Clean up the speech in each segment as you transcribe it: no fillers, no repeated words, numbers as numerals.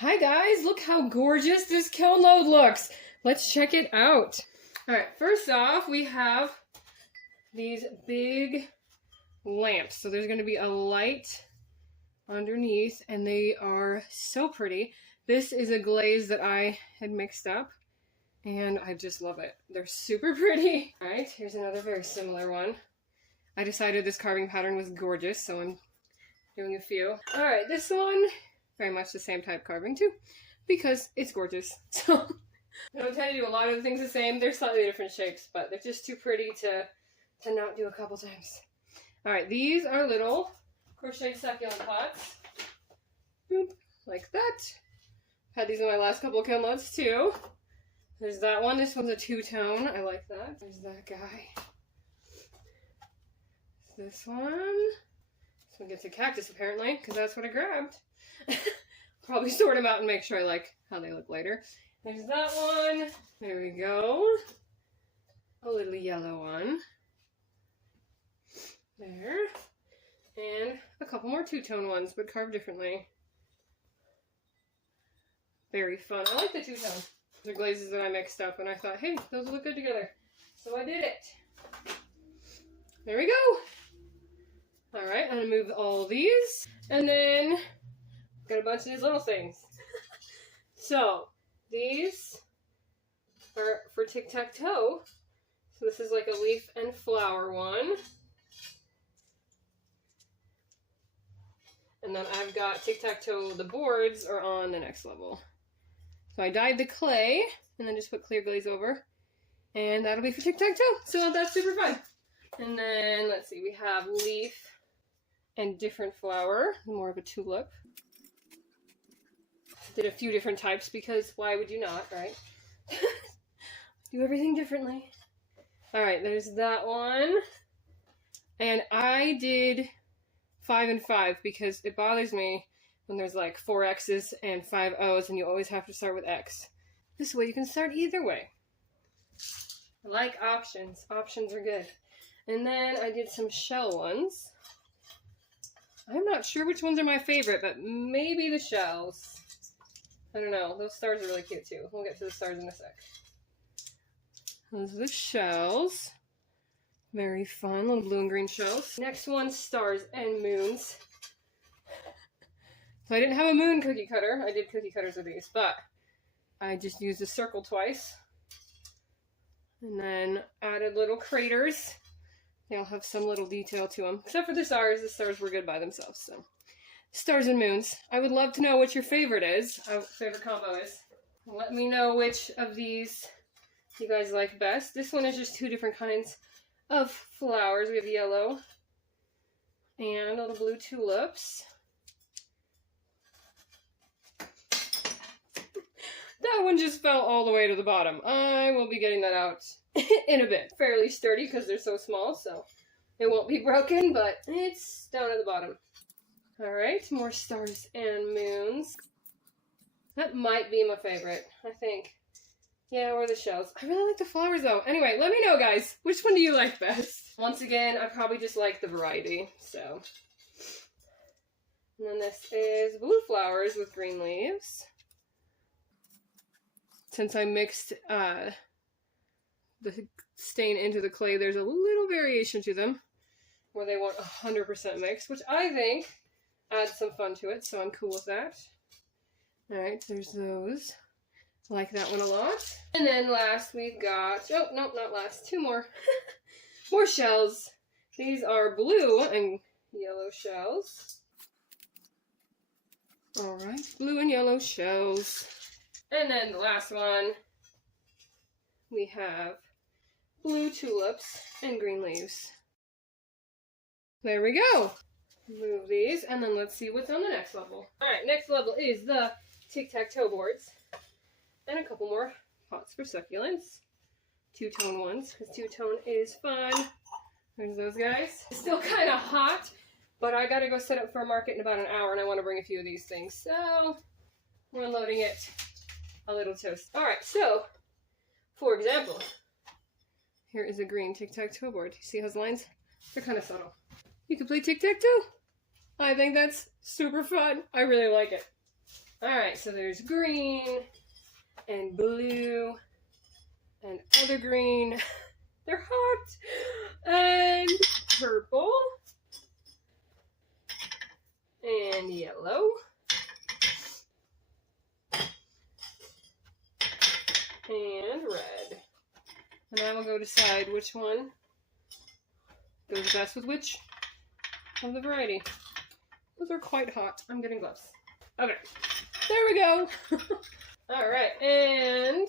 Hi guys, look how gorgeous this kiln load looks. Let's check it out. Alright, first off we have these big lamps. So there's going to be a light underneath and they are so pretty. This is a glaze that I had mixed up and I just love it. They're super pretty. Alright, here's another very similar one. I decided this carving pattern was gorgeous, so I'm doing a few. Alright, this one, very much the same type carving too, because it's gorgeous. So I don't tend to do a lot of the things the same. They're slightly different shapes, but they're just too pretty to not do a couple times. Alright, these are little crochet succulent pots. Boop, like that. Had these in my last couple of kiln loads too. There's that one. This one's a two-tone. I like that. There's that guy. This one. This one gets a cactus apparently, because that's what I grabbed. Probably sort them out and make sure I like how they look later. There's that one. There we go. A little yellow one. There. And a couple more two-tone ones, but carved differently. Very fun. I like the two-tone. They're glazes that I mixed up, and I thought, hey, those will look good together. So I did it. There we go. Alright, I'm going to move all these. And then, got a bunch of these little things. So, these are for tic-tac-toe. So this is like a leaf and flower one. And then I've got tic-tac-toe, the boards are on the next level. So I dyed the clay, and then just put clear glaze over. And that'll be for tic-tac-toe. So that's super fun. And then, let's see, we have leaf and different flower, more of a tulip. Did a few different types because why would you not, right? Do everything differently. Alright, there's that one. And I did 5 and 5 because it bothers me when there's like 4 X's and 5 O's and you always have to start with X. This way you can start either way. I like options. Options are good. And then I did some shell ones. I'm not sure which ones are my favorite, but maybe the shells. I don't know. Those stars are really cute too. We'll get to the stars in a sec. Those are the shells. Very fun, little blue and green shells. Next one, stars and moons. So I didn't have a moon cookie cutter. I did cookie cutters with these, but I just used a circle twice. And then added little craters. They all have some little detail to them. Except for the stars were good by themselves. So, stars and moons. I would love to know what your favorite is. Favorite combo is. Let me know which of these you guys like best. This one is just 2 different kinds of flowers. We have yellow and little blue tulips. That one just fell all the way to the bottom. I will be getting that out in a bit. Fairly sturdy because they're so small, so it won't be broken, but it's down at the bottom. Alright, more stars and moons. That might be my favorite, I think. Yeah, or the shells. I really like the flowers though. Anyway, let me know guys, which one do you like best? Once again, I probably just like the variety, so. And then this is blue flowers with green leaves. Since I mixed the stain into the clay, there's a little variation to them where they weren't 100% mixed, which I think adds some fun to it, so I'm cool with that. Alright, there's those. I like that one a lot. And then last we've got, oh, no, not last, 2 more. More shells. These are blue and yellow shells. Alright, blue and yellow shells. And then the last one, we have blue tulips and green leaves. There we go. Move these, and then let's see what's on the next level. Alright, next level is the tic-tac-toe boards. And a couple more pots for succulents. 2-tone ones, because 2-tone is fun. There's those guys. It's still kind of hot, but I gotta go set up for a market in about an hour, and I want to bring a few of these things. So, we're unloading it. A little toast. Alright, so, for example, here is a green tic-tac-toe board. You see those lines? They're kind of subtle. You can play tic-tac-toe. I think that's super fun. I really like it. Alright, so there's green and blue and other green. They're hot. And purple. And yellow. And red. And I will go decide which one goes best with which of the variety. Those are quite hot. I'm getting gloves. Okay. There we go. Alright, and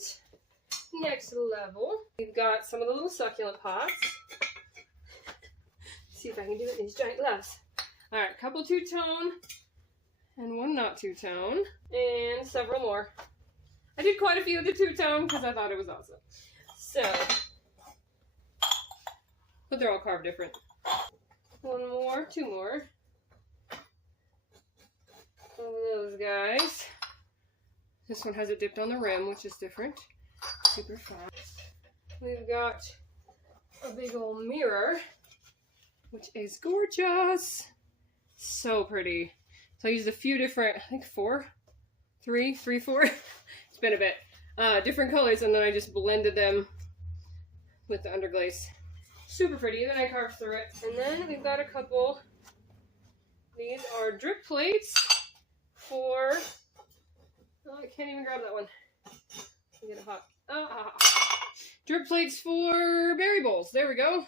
next level, we've got some of the little succulent pots. Let's see if I can do it in these giant gloves. Alright, a couple two-tone and one not two-tone, and several more. I did quite a few of the two-tone because I thought it was awesome. So, but they're all carved different. One more, two more. One of those guys. This one has it dipped on the rim, which is different. Super fun. We've got a big old mirror, which is gorgeous. So pretty. So I used a few different, I think four. It's been a bit. Different colors, and then I just blended them with the underglaze. Super pretty. Then I carved through it. And then we've got a couple. These are drip plates for... Oh, I can't even grab that one. Get it hot. Drip plates for berry bowls. There we go.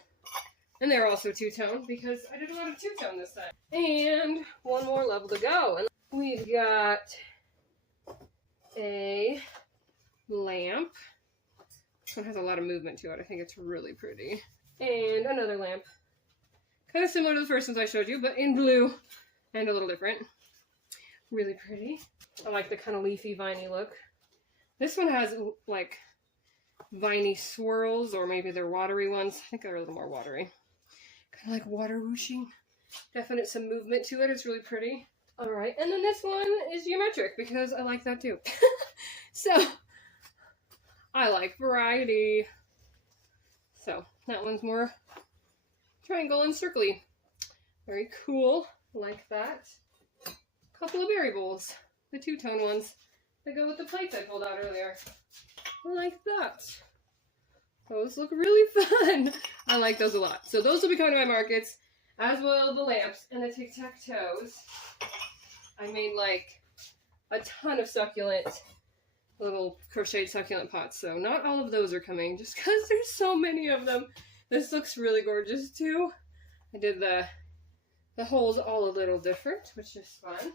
And they're also two-tone because I did a lot of two-tone this time. And one more level to go. And we've got a lamp. This one has a lot of movement to it. I think it's really pretty. And another lamp. Kind of similar to the first ones I showed you, but in blue and a little different. Really pretty. I like the kind of leafy, viney look. This one has like viney swirls, or maybe they're watery ones. I think they're a little more watery. Kind of like water whooshing. Definite some movement to it. It's really pretty. Alright, and then this one is geometric because I like that too. So, I like variety. So, that one's more triangle and circly. Very cool. Like that. Couple of berry bowls. The two-tone ones that go with the plates I pulled out earlier. I like that. Those look really fun. I like those a lot. So those will be coming to my markets, as will the lamps and the tic-tac-toes. I made like a ton of succulent, little crocheted succulent pots. So not all of those are coming just because there's so many of them. This looks really gorgeous too. I did the holes all a little different, which is fun.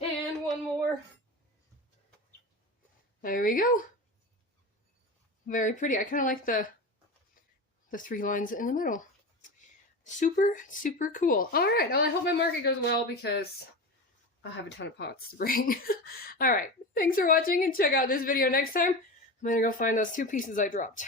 And one more. There we go. Very pretty. I kind of like the three lines in the middle. Super, super cool. All right. Well, I hope my market goes well because I'll have a ton of pots to bring. All right. Thanks for watching, and check out this video next time. I'm going to go find those two pieces I dropped.